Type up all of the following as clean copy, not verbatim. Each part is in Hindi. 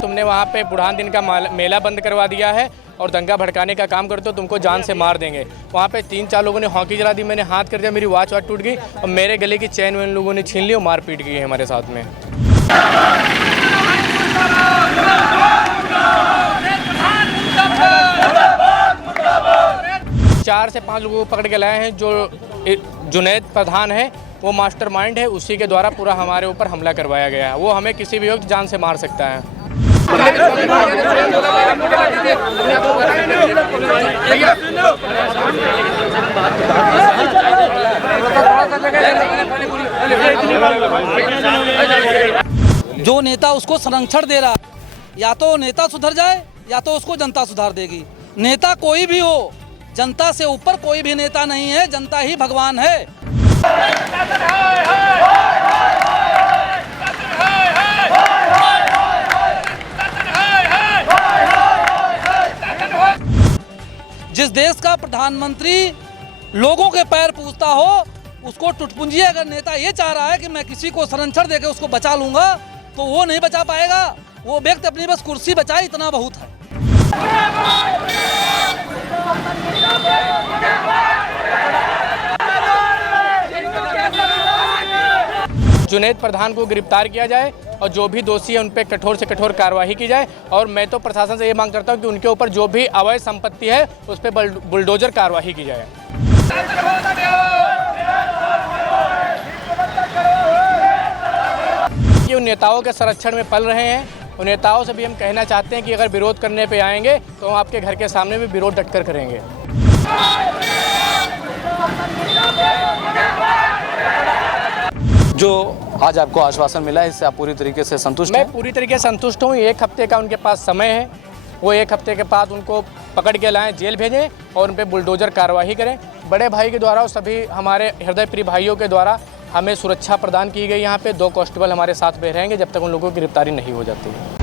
तुमने वहाँ पे बुढ़ान दिन का मेला बंद करवा दिया है और दंगा भड़काने का काम करते हो, तुमको जान से मार देंगे। वहाँ पे 3-4 लोगों ने हॉकी जला दी, मैंने हाथ कर दिया, मेरी वॉच टूट गई और मेरे गले की चैन वैन लोगों ने छीन ली और मार पीट गई है हमारे साथ में। 4 से 5 लोगों को पकड़ के लाए हैं। जो जुनैद प्रधान है वो मास्टरमाइंड है, उसी के द्वारा पूरा हमारे ऊपर हमला करवाया गया है। वो हमें किसी भी वक्त जान से मार सकता है। जो नेता उसको संरक्षण दे रहा, या तो नेता सुधर जाए या तो उसको जनता सुधार देगी। नेता कोई भी हो, जनता से ऊपर कोई भी नेता नहीं है, जनता ही भगवान है। जिस देश का प्रधानमंत्री लोगों के पैर पूछता हो, उसको टुटपुंजी अगर नेता ये चाह रहा है कि मैं किसी को संरक्षण देकर उसको बचा लूंगा, तो वो नहीं बचा पाएगा। वो व्यक्ति अपनी बस कुर्सी बचाए, इतना बहुत है। जुनैद प्रधान को गिरफ्तार किया जाए और जो भी दोषी है उन पर कठोर से कठोर कार्रवाई की जाए। और मैं तो प्रशासन से ये मांग करता हूँ कि उनके ऊपर जो भी अवैध संपत्ति है उस पर बुलडोजर कार्रवाई की जाए। कि उन नेताओं के संरक्षण में पल रहे हैं, उन नेताओं से भी हम कहना चाहते हैं कि अगर विरोध करने पे आएंगे तो हम आपके घर के सामने भी विरोध डटकर करेंगे। जो आज आपको आश्वासन मिला है, इससे आप पूरी तरीके से संतुष्ट हैं? मैं पूरी तरीके से संतुष्ट हूँ। 1 हफ्ते का उनके पास समय है, वो 1 हफ्ते के बाद उनको पकड़ के लाएं, जेल भेजें और उन पर बुलडोजर कार्रवाई करें। बड़े भाई के द्वारा और सभी हमारे हृदय प्रिय भाइयों के द्वारा हमें सुरक्षा प्रदान की गई। यहाँ पे 2 कांस्टेबल हमारे साथ में रहेंगे जब तक उन लोगों की गिरफ्तारी नहीं हो जाती है।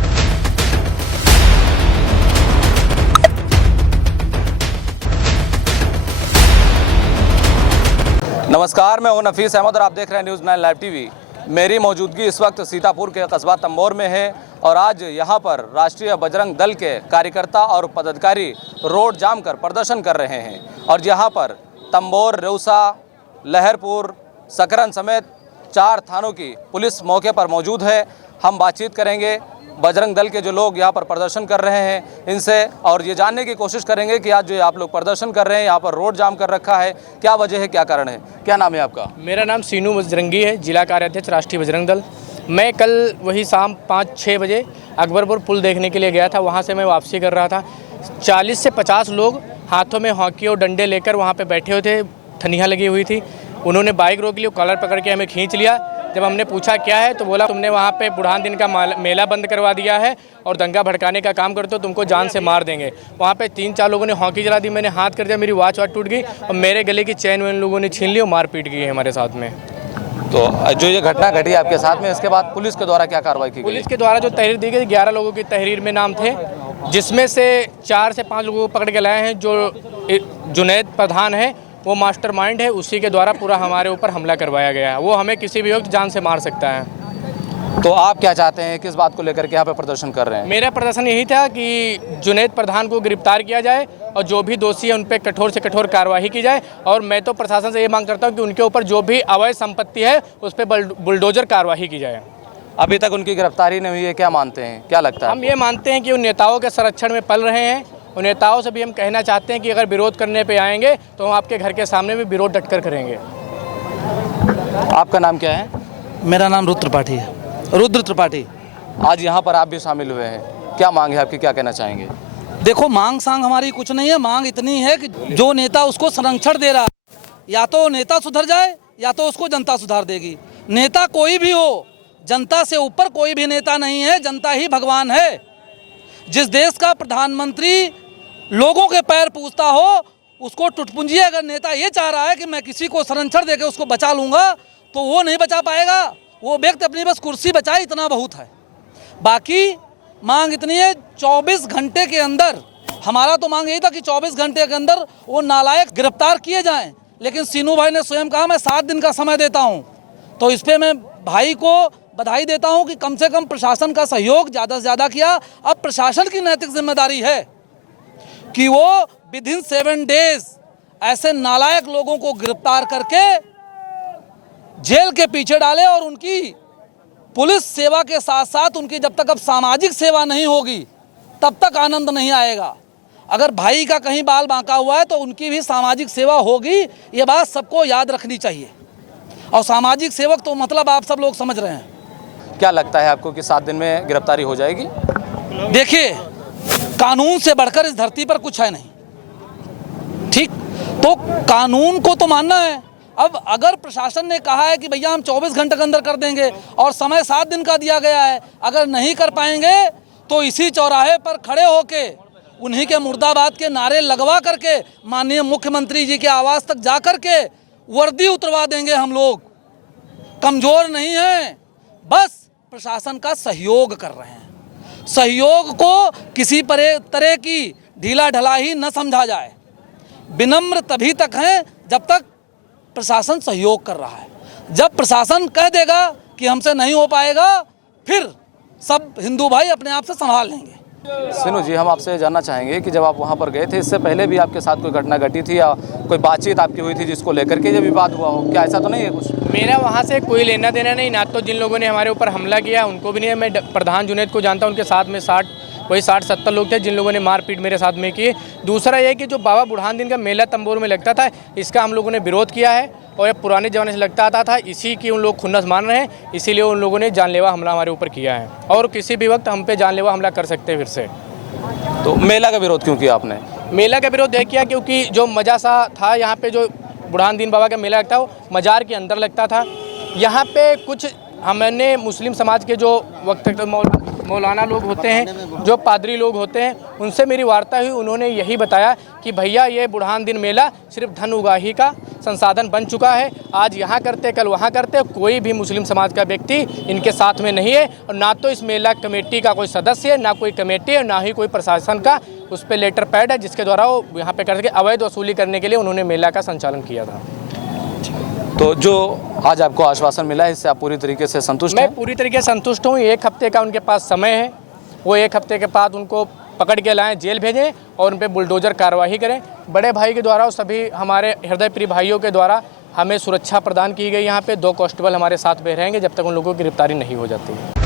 नमस्कार, मैं हूं नफीस अहमद और आप देख रहे हैं न्यूज़ 9 लाइव टीवी। मेरी मौजूदगी इस वक्त सीतापुर के कस्बा तंबोर में है और आज यहां पर राष्ट्रीय बजरंग दल के कार्यकर्ता और पदाधिकारी रोड जाम कर प्रदर्शन कर रहे हैं। और यहां पर तंबोर, रेउसा, लहरपुर, सकरन समेत 4 थानों की पुलिस मौके पर मौजूद है। हम बातचीत करेंगे बजरंग दल के जो लोग यहाँ पर प्रदर्शन कर रहे हैं इनसे, और ये जानने की कोशिश करेंगे कि आज जो आप लोग प्रदर्शन कर रहे हैं, यहाँ पर रोड जाम कर रखा है, क्या वजह है, क्या कारण है? क्या नाम है आपका? मेरा नाम सीनू बजरंगी है, जिला कार्याध्यक्ष राष्ट्रीय बजरंग दल। मैं कल वही शाम 5-6 बजे अकबरपुर पुल देखने के लिए गया था, वहाँ से मैं वापसी कर रहा था। 40 से 50 लोग हाथों में हॉकी और डंडे लेकर वहाँ पर बैठे हुए थे, ठनियाँ लगी हुई थी। उन्होंने बाइक रोक ली, कॉलर पकड़ के हमें खींच लिया। जब हमने पूछा क्या है तो बोला तुमने वहाँ पे बुढ़ान दिन का मेला बंद करवा दिया है और दंगा भड़काने का काम करते हो, तुमको जान से मार देंगे। वहाँ पे 3-4 लोगों ने हॉकी जला दी, मैंने हाथ कर दिया, मेरी वॉच टूट गई और मेरे गले की चैन वैन लोगों ने छीन ली और मार पीट गई है हमारे साथ में। तो जो ये घटना घटी आपके साथ में, इसके बाद पुलिस के द्वारा क्या कार्रवाई की गई? पुलिस के द्वारा जो तहरीर दी गई, 11 लोगों की तहरीर में नाम थे, जिसमें से 4 से 5 लोगों को पकड़ के लाए हैं। जो जुनैद प्रधान है वो मास्टरमाइंड है, उसी के द्वारा पूरा हमारे ऊपर हमला करवाया गया है। वो हमें किसी भी वक्त जान से मार सकता है। तो आप क्या चाहते हैं, किस बात को लेकर के यहाँ पे प्रदर्शन कर रहे हैं? मेरा प्रदर्शन यही था कि जुनैद प्रधान को गिरफ्तार किया जाए और जो भी दोषी है उन पर कठोर से कठोर कार्रवाई की जाए। और मैं तो प्रशासन से ये मांग करता हूँ कि उनके ऊपर जो भी अवैध संपत्ति है उस पर बुलडोजर कार्रवाई की जाए। अभी तक उनकी गिरफ्तारी नहीं हुई है, क्या मानते हैं, क्या लगता है? हम ये मानते हैं कि उन नेताओं के संरक्षण में पल रहे हैं। उन नेताओं से भी हम कहना चाहते हैं कि अगर विरोध करने पे आएंगे तो हम आपके घर के सामने भी विरोध डटकर करेंगे। आपका नाम क्या है? मेरा नाम रुद्र त्रिपाठी है, रुद्र त्रिपाठी। आज यहाँ पर आप भी शामिल हुए हैं, क्या मांग है आपकी, क्या कहना चाहेंगे? देखो, मांग सांग हमारी कुछ नहीं है। मांग इतनी है कि जो नेता उसको संरक्षण दे रहा, या तो नेता सुधर जाए या तो उसको जनता सुधार देगी। नेता कोई भी हो, जनता से ऊपर कोई भी नेता नहीं है, जनता ही भगवान है। जिस देश का प्रधानमंत्री लोगों के पैर पूछता हो, उसको टुटपुंजी अगर नेता ये चाह रहा है कि मैं किसी को संरक्षण देकर उसको बचा लूंगा, तो वो नहीं बचा पाएगा। वो व्यक्ति अपनी बस कुर्सी बचाए, इतना बहुत है। बाकी मांग इतनी है, 24 घंटे के अंदर, हमारा तो मांग यही था कि 24 घंटे के अंदर वो नालायक गिरफ्तार किए जाएं। लेकिन सीनू भाई ने स्वयं कहा मैं 7 दिन का समय देता हूं। तो इस पर मैं भाई को बधाई देता हूं कि कम से कम प्रशासन का सहयोग ज़्यादा से ज़्यादा किया। अब प्रशासन की नैतिक जिम्मेदारी है कि वो विदिन 7 डेज ऐसे नालायक लोगों को गिरफ्तार करके जेल के पीछे डाले और उनकी पुलिस सेवा के साथ साथ उनकी जब तक अब सामाजिक सेवा नहीं होगी तब तक आनंद नहीं आएगा। अगर भाई का कहीं बाल बांका हुआ है तो उनकी भी सामाजिक सेवा होगी, ये बात सबको याद रखनी चाहिए। और सामाजिक सेवक तो मतलब आप सब लोग समझ रहे हैं। क्या लगता है आपको कि 7 दिन में गिरफ्तारी हो जाएगी? देखिए, कानून से बढ़कर इस धरती पर कुछ है नहीं, ठीक? तो कानून को तो मानना है। अब अगर प्रशासन ने कहा है कि भैया हम 24 घंटे के अंदर कर देंगे और समय 7 दिन का दिया गया है, अगर नहीं कर पाएंगे तो इसी चौराहे पर खड़े होके उन्हीं के मुर्दाबाद के नारे लगवा करके माननीय मुख्यमंत्री जी के आवास तक जा करके वर्दी उतरवा देंगे। हम लोग कमज़ोर नहीं हैं, बस प्रशासन का सहयोग कर रहे हैं। सहयोग को किसी तरह की ढीला ढलाई न समझा जाए। विनम्र तभी तक हैं जब तक प्रशासन सहयोग कर रहा है। जब प्रशासन कह देगा कि हमसे नहीं हो पाएगा, फिर सब हिंदू भाई अपने आप से संभाल लेंगे। सिनू जी, हम आपसे जानना चाहेंगे कि जब आप वहाँ पर गए थे, इससे पहले भी आपके साथ कोई घटना घटी थी या कोई बातचीत आपकी हुई थी जिसको लेकर के ये विवाद हुआ हो? क्या ऐसा तो नहीं है कुछ? मेरा वहाँ से कोई लेना देना नहीं, ना तो जिन लोगों ने हमारे ऊपर हमला किया उनको भी नहीं है। मैं प्रधान जुनैद को जानता हूँ, उनके साथ में 60-70 लोग थे जिन लोगों ने मारपीट मेरे साथ में की। दूसरा ये कि जो बाबा बुरहान दिन का मेला तंबोर में लगता था, इसका हम लोगों ने विरोध किया है और ये पुराने ज़माने से लगता आता था। इसी की उन लोग खुन्नस मान रहे हैं, इसीलिए उन लोगों ने जानलेवा हमला हमारे ऊपर किया है और किसी भी वक्त हम पे जानलेवा हमला कर सकते हैं फिर से। तो मेला का विरोध क्यों किया आपने? मेला का विरोध यह किया क्योंकि जो मज़ा सा था यहाँ पे, जो बुरहान दीन बाबा का मेला लगता है वो मज़ार के अंदर लगता था। यहाँ पे कुछ हमने मुस्लिम समाज के जो वक्त मौलाना लोग होते हैं, जो पादरी लोग होते हैं, उनसे मेरी वार्ता हुई। उन्होंने यही बताया कि भैया ये बुरहान दिन मेला सिर्फ धन उगाही का संसाधन बन चुका है। आज यहाँ करते, कल वहाँ करते, कोई भी मुस्लिम समाज का व्यक्ति इनके साथ में नहीं है और ना तो इस मेला कमेटी का कोई सदस्य है, ना कोई कमेटी है, ना ही कोई प्रशासन का उस पर लेटर पैड है जिसके द्वारा वो यहाँ पे करके अवैध वसूली करने के लिए उन्होंने मेला का संचालन किया था। तो जो आज आपको आश्वासन मिला है, इससे आप पूरी तरीके से संतुष्ट हैं? मैं पूरी तरीके से संतुष्ट हूँ। 1 हफ्ते का उनके पास समय है, वो 1 हफ्ते के बाद उनको पकड़ के लाएं, जेल भेजें और उन पर बुलडोजर कार्रवाई करें। बड़े भाई के द्वारा और सभी हमारे हृदय प्रिय भाइयों के द्वारा हमें सुरक्षा प्रदान की गई। यहाँ पे 2 कांस्टेबल हमारे साथ में रहेंगे जब तक उन लोगों की गिरफ्तारी नहीं हो जाती है।